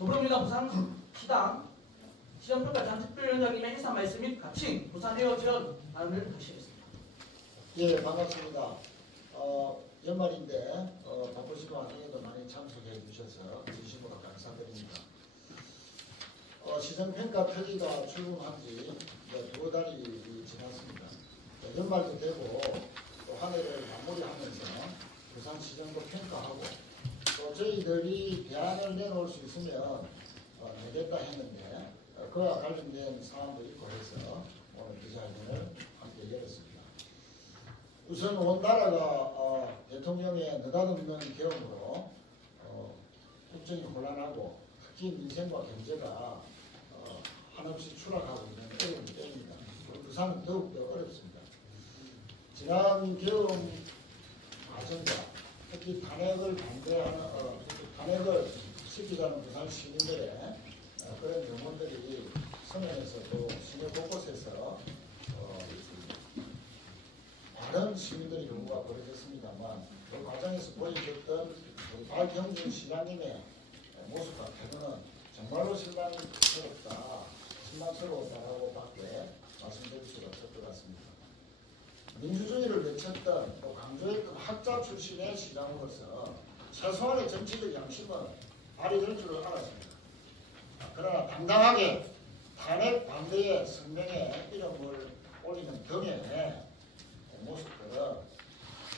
더불어민주당 부산시당 시정평가단 특별위원장님의 인사 말씀 및 가칭 부산 에어 지원 발언을 하시겠습니다. 예, 반갑습니다. 연말인데 바쁘신 와중에도 많이 참석해 주셔서 진심으로 감사드립니다. 시정평가 표기가 출범한 지 2달이 지났습니다. 연말도 되고 또 한 해를 마무리하면서 부산시정도 평가하고 또 저희들이 대안을 내놓을 수 있으면 내겠다 했는데 그와 관련된 사안도 있고 해서 오늘 기자회견을 함께 열었습니다. 우선 온 나라가 대통령의 느닷없는 계엄으로 국정이 혼란하고 특히 민생과 경제가 한없이 추락하고 있는 어려운 때입니다. 부산은 더욱더 어렵습니다. 지난 계엄 과정과 특히 탄핵을 시키자는 부산 시민들의 그런 영혼들이 서면에서도 시내 곳곳에서 많은 시민들의 경우가 벌어졌습니다만 그 과정에서 보여줬던 우리 박경준 시장님의 모습과 태도는 정말로 실망스러웠다라고 밖에 말씀드릴 수가 없을 것 같습니다. 민주주의를 외쳤던 또 강조했던 학자 출신의 시장으로서 최소한의 정치적 양심은 발휘될 줄을 알았습니다. 그러나 당당하게 탄핵 반대의 성명에 이름을 올리는 등의 모습들은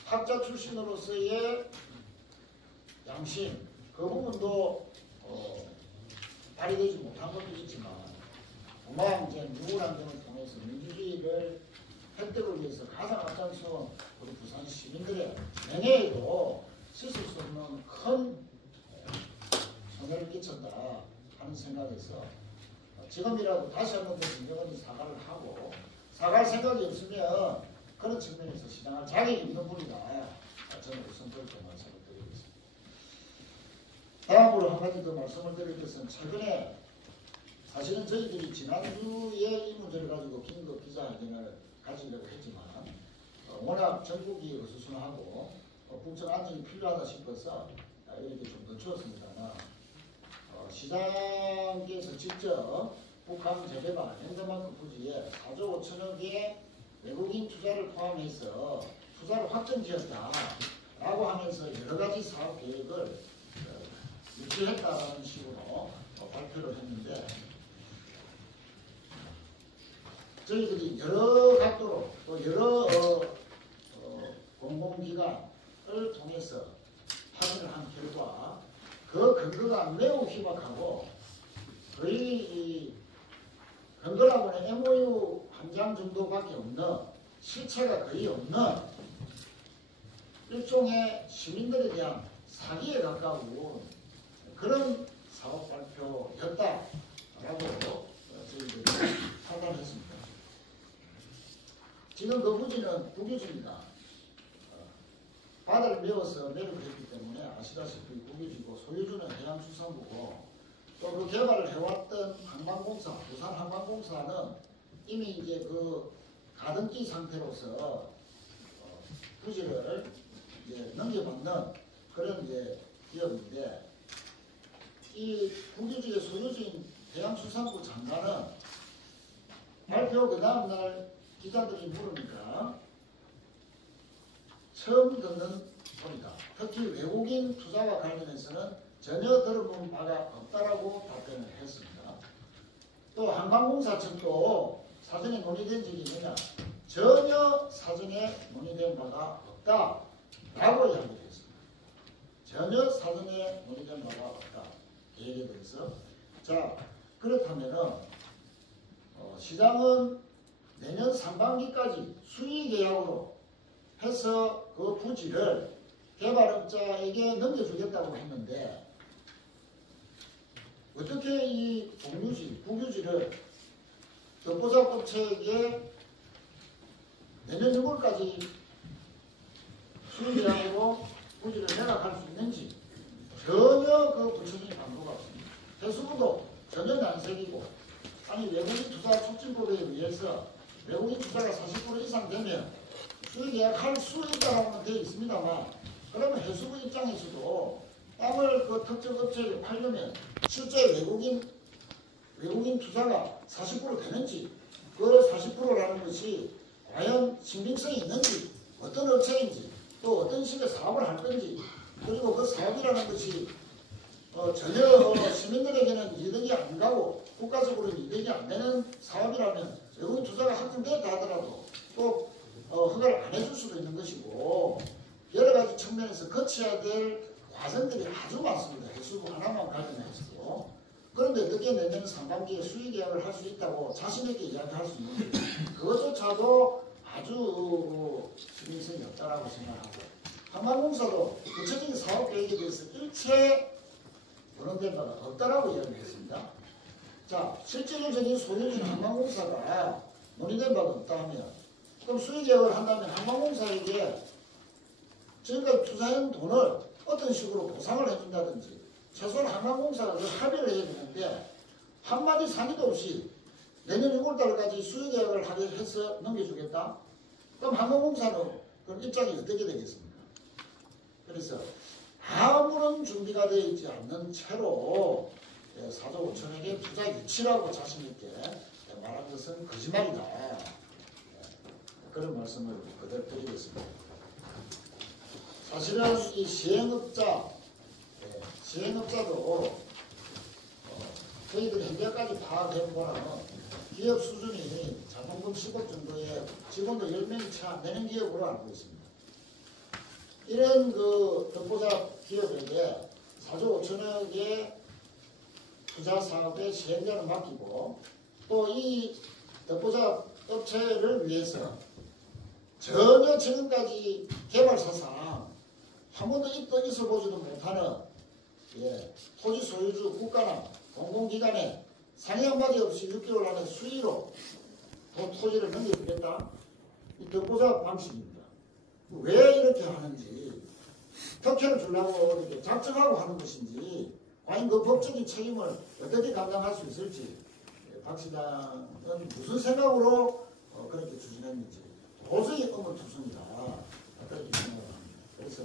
학자 출신으로서의 양심 그 부분도 발휘되지 못한 것도 있지만 공방 유불안정을 통해서 민주주의를 획득을 위해서 가장 앞장선 우리 부산 시민들의 명예에도 씻을 수 없는 큰 손해를 끼쳤다 하는 생각에서 지금이라도 다시 한번 더 진정한 사과를 하고 사과할 생각이 없으면 그런 측면에서 시장할 자격이 있는 분이다. 저는 우선 그렇게 말씀을 드리겠습니다. 다음으로 한 가지 더 말씀을 드릴 것은 최근에 사실은 저희들이 지난주에 이 문제를 가지고 긴급 기자회견을 가지려고 했지만 워낙 전국이 어수선하고 국정 안정이 필요하다 싶어서 이렇게 좀 늦추었습니다만 시장께서 직접 북한 재개발 현대만큼 부지에 4조 5천억의 외국인 투자를 포함해서 투자를 확정지었다라고 하면서 여러 가지 사업 계획을 유치했다는 식으로 발표를 했는데 저희들이 여러 각도로 또 여러 공공기관을 통해서 확인을 한 결과 그 근거가 매우 희박하고 거의 근거라고는 MOU 한 장 정도밖에 없는 실체가 거의 없는 일종의 시민들에 대한 사기에 가까운 그런 사업 발표였다라고 저희들이 판단했습니다. 지금 그 부지는 국유지입니다. 바다를 메워서 매립을 했기 때문에 아시다시피 국유지고 소유주는 해양수산부고 또 그 개발을 해왔던 항만공사, 부산항만공사는 이미 이제 그 가등기 상태로서 부지를 이제 넘겨받는 그런 이제 기업인데 이 국유지의 소유주인 해양수산부 장관은 발표 그 다음날 기자들이 물으니까 처음 듣는 소리다. 특히 외국인 투자와 관련해서는 전혀 들어본 바가 없다라고 답변을 했습니다. 또 한방공사 측도 사전에 논의된 적이 있느냐? 전혀 사전에 논의된 바가 없다라고 이야기를 했습니다. 전혀 사전에 논의된 바가 없다. 계획에 대해서. 자, 그렇다면은 시장은 내년 상반기까지 수의 계약으로 해서 그 부지를 개발업자에게 넘겨주겠다고 했는데 어떻게 이 공유지, 국유지를 덕보잡업체에게 내년 6월까지 수의 계약으로 부지를 매각할 수 있는지 전혀 그 부처적인 방도가 없습니다. 해수부도 전혀 난색이고 아니 외국인 투자 촉진법에 의해서 외국인 투자가 40% 이상 되면 수의 계약할 수 있다고 되어 있습니다만 그러면 해수부 입장에서도 땅을 그 특정 업체에 팔려면 실제 외국인 투자가 40% 되는지, 그 40%라는 것이 과연 신빙성이 있는지, 어떤 업체인지, 또 어떤 식의 사업을 할 건지, 그리고 그 사업이라는 것이 전혀 시민들에게는 이득이 안 가고 국가적으로는 이득이 안 되는 사업이라면 외국인 투자가 확정됐다 하더라도 또 허가를 안 해줄 수도 있는 것이고, 여러 가지 측면에서 거쳐야 될 과정들이 아주 많습니다. 해수부 하나만 관련해서. 그런데 늦게 내년 상반기에 수의 계약을 할 수 있다고 자신있게 이야기할 수 있는 거죠. 그것조차도 아주 신빙성이 없다라고 생각하고, 한강공사도 구체적인 사업 계획에 대해서 일체 논의된 바가 없다라고 이야기했습니다. 자, 실질적인 소유주인 한강공사가 논의된 바가 없다면, 그럼 수의 계약을 한다면 한강공사에게 지금까지 투자한 돈을 어떤 식으로 보상을 해준다든지, 최소한 한강공사가 그 합의를 해야 되는데 한마디 상의도 없이 내년 6월달까지 수의 계약을 하게 해서 넘겨주겠다? 그럼 한강공사는 그럼 입장이 어떻게 되겠습니까? 그래서 아무런 준비가 되어 있지 않는 채로 4조 5천억의 투자 유치라고 자신있게 말한 것은 거짓말이다. 그런 말씀을 그대로 드리겠습니다. 사실은 이 시행업자도 저희들이 현재까지 파악해보면 기업 수준이 자본금 10억 정도의 직원도 10명이 채 안 되는 기업으로 알고 있습니다. 이런 그 덕보잡 기업에게 4조 5천억의 투자 사업의 시행자를 맡기고, 또 이 덕보잡 업체를 위해서 전혀 지금까지 개발사상 한 번도 있어보지도 못하는 토지 소유주 국가나 공공기관에 상의 한마디 없이 6개월 안에 수의로 토지를 넘겨주겠다? 이 덕보잡 방식입니다. 왜 이렇게 하는지, 특혜를 주려고 이렇게 작정하고 하는 것인지, 과연 그 법적인 책임을 어떻게 감당할 수 있을지, 박 시장은 무슨 생각으로 그렇게 추진했는지 도저히 의문투성이다. 그렇게 생각합니다. 그래서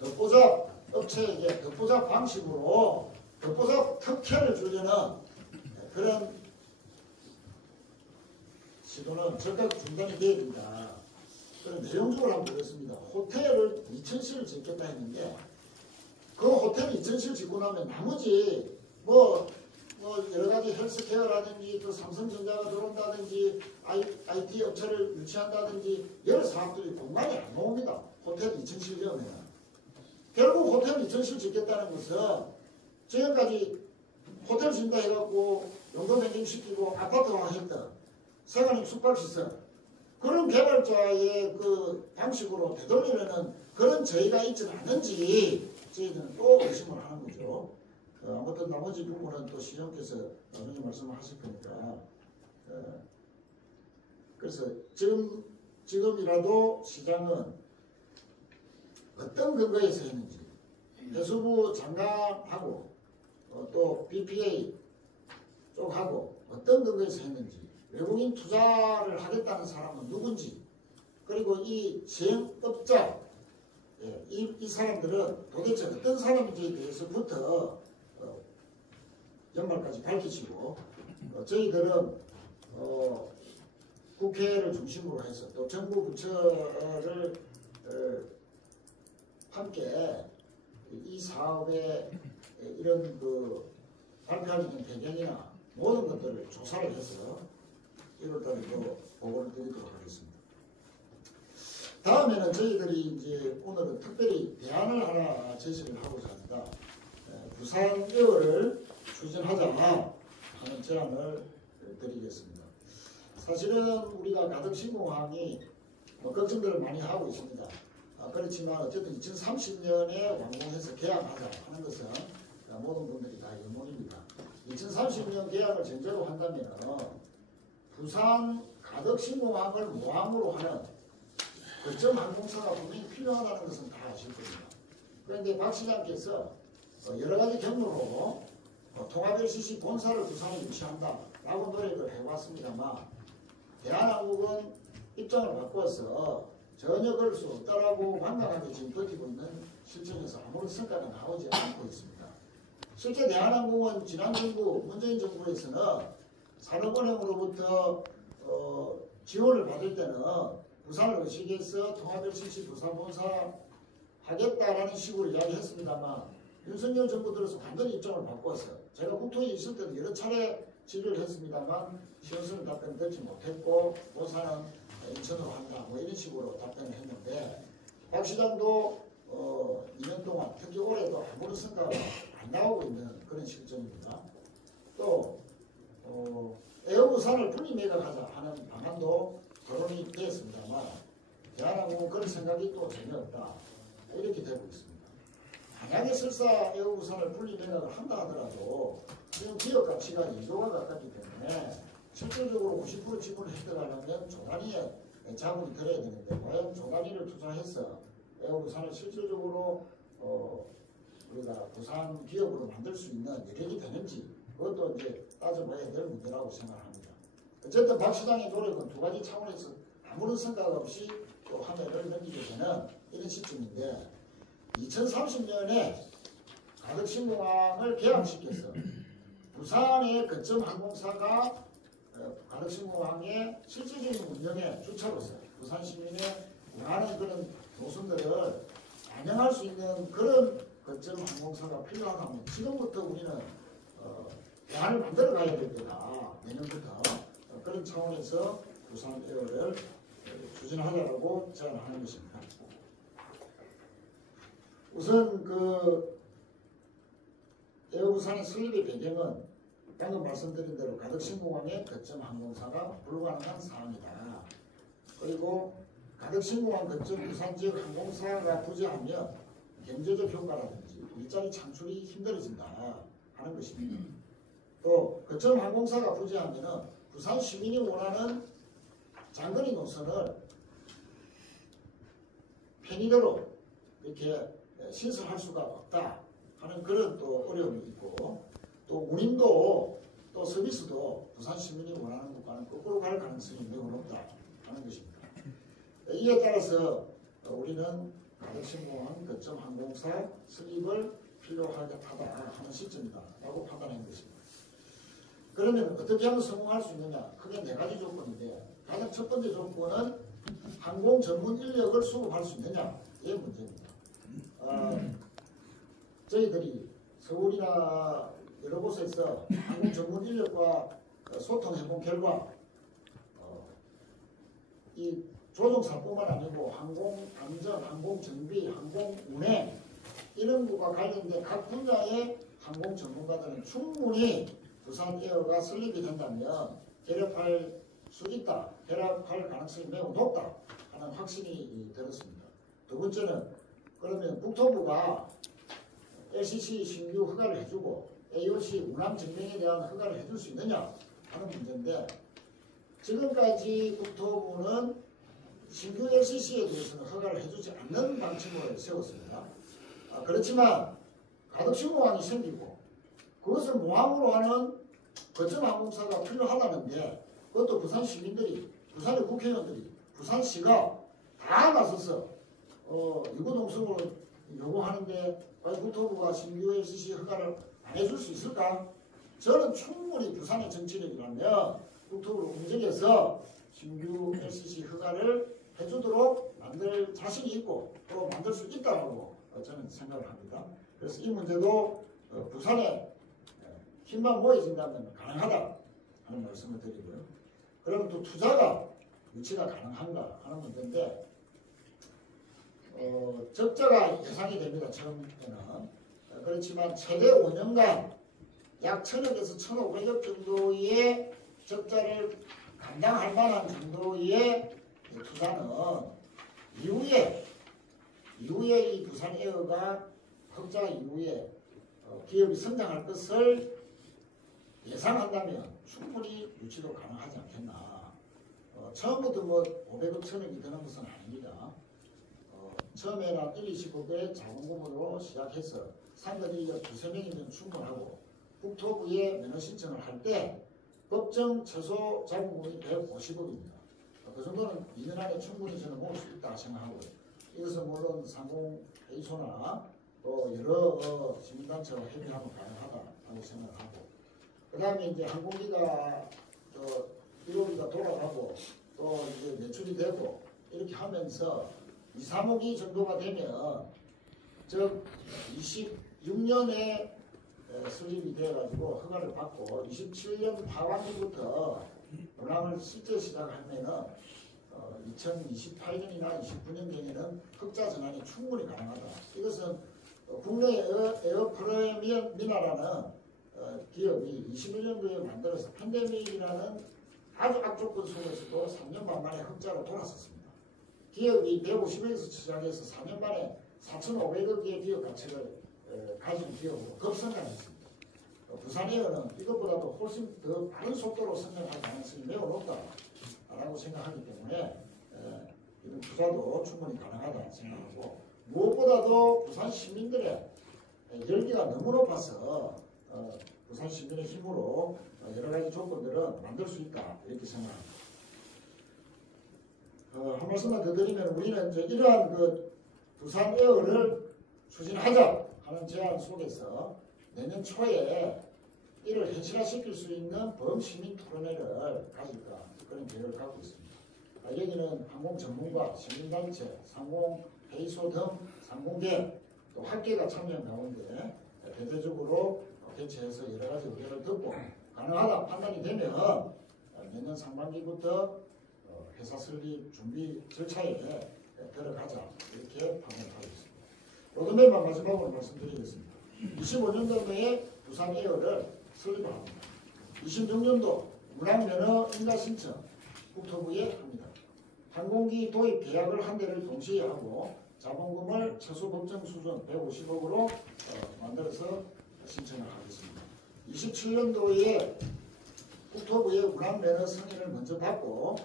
덕보잡 업체에게 덕보잡 방식으로 덕보잡 특혜를 주려는 그런 시도는 즉각 중단이 되어야 된다. 그런 내용적으로 한번 보겠습니다. 호텔을 2,000실을 짓겠다 했는데, 그 호텔 2,000실 짓고 나면 나머지 뭐 여러 가지 헬스케어라든지 또 삼성전자가 들어온다든지 IT 업체를 유치한다든지 여러 사업들이 공간이 안 나옵니다. 호텔 2,000실 지으면. 결국 호텔 2,000실 짓겠다는 것은 지금까지 호텔 짓는다 해갖고 용도 변경시키고 아파트화했던 생활형 숙박시설, 그런 개발자의 그 방식으로 되돌리려는 그런 저희가 있지는 않은지 저희들은 또 의심을 하는 거죠. 아무튼 나머지 부분은 또 시장께서 나중에 말씀을 하실 거니까. 그래서 지금이라도 시장은 어떤 근거에서 했는지, 해수부 장관하고 또 BPA 쪽하고 어떤 근거에서 했는지, 외국인 투자를 하겠다는 사람은 누군지, 그리고 이 시행업자 이 사람들은 도대체 어떤 사람인지에 대해서부터 연말까지 밝히시고, 저희들은 국회를 중심으로 해서 또 정부 부처를 함께 이 사업의 이런 그 발표하는 배경이나 모든 것들을 조사를 해서 1월달에 또 보고를 드리도록 하겠습니다. 다음에는 저희들이 이제 오늘은 특별히 대안을 하나 제시를 하고자 합니다. 부산에어를 추진하자 하는 제안을 드리겠습니다. 사실은 우리가 가덕신공항이 걱정들을 많이 하고 있습니다. 그렇지만 어쨌든 2030년에 완공해서 계약하자 하는 것은 모든 분들이 다 영문입니다. 2030년 계약을 전제로 한다면 부산 가덕신공항을 모항으로 하는 거점 항공사가 분명히 필요하다는 것은 다 아실 겁니다. 그런데 박 시장께서 여러 가지 경로로 통합 LCC 본사를 부산에 유치한다 라고 노력을 해왔습니다만, 대한항공은 입장을 바꿔서 전혀 그럴 수 없다라고 완강하게 지금 버티고 있는 실정에서 아무런 성과가 나오지 않고 있습니다. 실제 대한항공은 지난 정부, 문재인 정부에서는 산업은행으로부터 지원을 받을 때는 부산을 의식해서 통합LCC 부산본사 하겠다라는 식으로 이야기했습니다만 윤석열 정부 들어서 완전히 입장을 바꿨어요. 제가 국토에 있을 때도 여러 차례 질의를 했습니다만 시원스러운 답변을 듣지 못했고 본사는 인천으로 한다 뭐 이런 식으로 답변을 했는데 박 시장도 2년 동안 특히 올해도 아무런 성과가 안 나오고 있는 그런 실정입니다. 또 에어부산을 분리 매각하자 하는 방안도 거론이 되었습니다만 대한항공은 그런 생각이 또 전혀 없다 이렇게 되고 있습니다. 만약에 설사 에어부산을 분리 매각을 한다 하더라도 지금 기업 가치가 2조가 가깝기 때문에 실질적으로 50% 지분을 획득하려면 조 단위의 자금이 들어야 되는데 과연 조 단위를 투자해서 에어부산을 실질적으로 우리가 부산 기업으로 만들 수 있는 여력이 되는지 그것도 이제 따져봐야 될 문제라고 생각합니다. 어쨌든 박 시장의 노력은 두 가지 차원에서 아무런 성과가 없이 또 한 해를 넘기게 되는 이런 시점인데 2030년에 가덕신공항을 개항시켜서 부산의 거점 항공사가 가덕신공항의 실질적인 운영의 주체로서 부산 시민의 원하는 그런 노선들을 반영할 수 있는 그런 거점 항공사가 필요하다면 지금부터 우리는 대안을 만들어 가야 될 때다. 내년부터 그런 차원에서 부산 에어를 추진하자라고 제안하는 것입니다. 우선 그 에어부산의 설립의 배경은 방금 말씀드린 대로 가덕신공항의 거점 항공사가 불가능한 사항이다. 그리고 가덕신공항 거점 부산 지역 항공사가 부재하면 경제적 효과라든지 일자리 창출이 힘들어진다 하는 것입니다. 또 거점 항공사가 부재하면 부산 시민이 원하는 장거리 노선을 편의대로 이렇게 신설할 수가 없다 하는 그런 또 어려움이 있고 또 운임도 또 서비스도 부산 시민이 원하는 것과는 거꾸로 갈 가능성이 매우 높다 하는 것입니다. 이에 따라서 우리는 가덕신공항 거점 항공사 설립을 필요하다 하는 시점이다 라고 판단한 것입니다. 그러면 어떻게 하면 성공할 수 있느냐? 크게 네 가지 조건인데 가장 첫 번째 조건은 항공 전문 인력을 수급할 수 있느냐? 이게 문제입니다. 저희들이 서울이나 여러 곳에서 항공 전문 인력과 소통해본 결과 이 조종사뿐만 아니고 항공 안전, 항공 정비, 항공 운행 이런 것과 관련된 각 분야의 항공 전문가들은 충분히 부산 에어가 설립이 된다면 개업할 수 있다, 개업할 가능성이 매우 높다 하는 확신이 들었습니다. 두 번째는 그러면 국토부가 LCC 신규 허가를 해주고 AOC 운항 증명에 대한 허가를 해줄 수 있느냐 하는 문제인데 지금까지 국토부는 신규 LCC에 대해서는 허가를 해주지 않는 방침을 세웠습니다. 그렇지만 가덕신공항이 생기고 그것을 모함으로 하는 거점 항공사가 필요하다는데 그것도 부산 시민들이, 부산의 국회의원들이, 부산시가 다 나서서 유구동성으로 요구하는데 과연 국토부가 신규 LCC 허가를 안 해줄 수 있을까? 저는 충분히 부산의 정치력이라면 국토부를 움직여서 신규 LCC 허가를 해주도록 만들 자신이 있고 또 만들 수 있다고 저는 생각을 합니다. 그래서 이 문제도 부산에 힘만 모여진다면 가능하다 하는 말씀을 드리고요. 그럼 또 투자가 유치가 가능한가 하는 문제인데 적자가 예상이 됩니다. 처음에는. 그렇지만 최대 5년간 약 1,000억에서 1,500억 정도의 적자를 감당할 만한 정도의 투자는 이후에 이 부산 에어가 흑자 이후에 기업이 성장할 것을 예상한다면 충분히 유치도 가능하지 않겠나. 처음부터 뭐 500억 1,000억이 드는 것은 아닙니다. 처음에는 1, 25배 자본금으로 시작해서 상급 인력 2~3명이면 충분하고 국토부에 면허 신청을 할 때 법정 최소 자본금이 150억입니다. 그 정도는 2년 안에 충분히 저는 모을 수 있다 생각하고요. 이것은 물론 상공 페이소나 또 여러 시민단체와 협의하면 가능하다고 생각하고, 그 다음에 이제 항공기가 1호기가 돌아가고 또 이제 매출이 되고 이렇게 하면서 2, 3호기 정도가 되면 즉 26년에 설립이 돼가지고 허가를 받고 27년 하반기부터 운항을 실제 시작하면은 2028년이나 29년 경에는 흑자 전환이 충분히 가능하다. 이것은 국내 에어프라미나라는 기업이 21년도에 만들어서 팬데믹이라는 아주 악조건 속에서도 3년 반 만에 흑자로 돌아섰습니다. 기업이 150에서 시작해서 4년 만에 4,500억의 기업 가치를 가진 기업으로 급성장했습니다. 부산에어는 이것보다도 훨씬 더 빠른 속도로 성장할 가능성이 매우 높다라고 생각하기 때문에 이런 투자도 충분히 가능하다 생각하고, 무엇보다도 부산 시민들의 열기가 너무 높아서 부산 시민의 힘으로 여러 가지 조건들은 만들 수 있다 이렇게 생각합니다. 한 말씀만 더 드리면 우리는 이제 이러한 부산 에어를 추진하자 하는 제안 속에서 내년 초에 이를 현실화시킬 수 있는 범시민 토론회를 가질까 그런 계획을 갖고 있습니다. 여기는 항공 전문가, 시민단체, 상공회의소 등 상공계 또 학계가 참여한 가운데 대대적으로 개최해서 여러 가지 의견을 듣고 가능하다 판단이 되면 내년 상반기부터 회사 설립 준비 절차에 들어가자 이렇게 판단하고 있습니다. 로드맵만 마지막으로 말씀드리겠습니다. 25년도에 부산 에어를 설립합니다. 26년도 운항면허 인가 신청 국토부에 합니다. 항공기 도입 계약을 한 대를 동시에 하고 자본금을 최소 법정 수준 150억으로 만들어서 신청을 하겠습니다. 27년도에 국토부의 운항면허 승인을 먼저 받고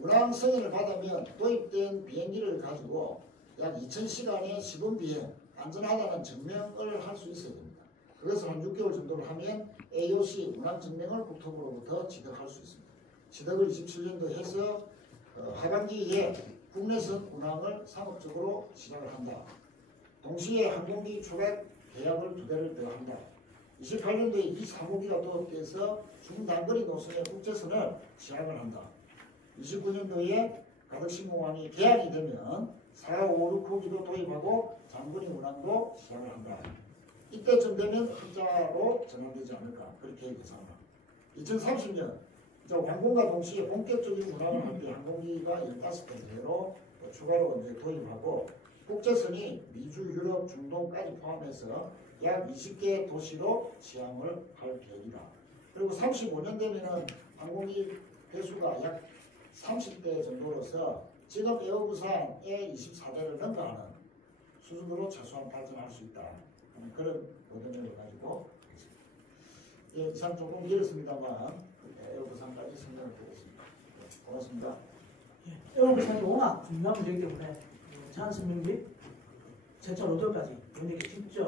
운항 승인을 받으면 도입된 비행기를 가지고 약 2000시간의 시범 비행 안전하다는 증명을 할 수 있어야 됩니다. 그것을 한 6개월 정도를 하면 AOC 운항 증명을 국토부로부터 취득할 수 있습니다. 취득을 27년도에 해서 하반기에 국내선 운항을 상업적으로 시작을 한다. 동시에 항공기 추가 계약을 2대를 더 한다. 28년도에 이 3호기가 도입돼서 중단거리 노선의 국제선을 시작을 한다. 29년도에 가덕신공항이 개항이 되면 4, 5, 6호기도 도입하고 장거리 운항도 시작을 한다. 이때쯤 되면 흑자로 전환되지 않을까 그렇게 예상합니다. 2030년 항공과 동시에 본격적인 운항을 할 때 항공기가 15대로 추가로 이제 도입하고 국제선이 미주, 유럽, 중동까지 포함해서 약 20개 도시로 시항을 할 계획이다. 그리고 35년 되면은 항공기 대수가 약 30대 정도로서 지금 에어부산의 24대를 넘어가는 수준으로 최소한 발전할 수 있다. 그런 모델을 가지고 있습니다. 예, 이상 조금 길었습니다만 에어부산까지 설명을 드렸습니다. 네, 고맙습니다. 예, 에어부산이 워낙 중요한 문제이기 때문에 찬스 및 제차 로드까지 여러분께 직접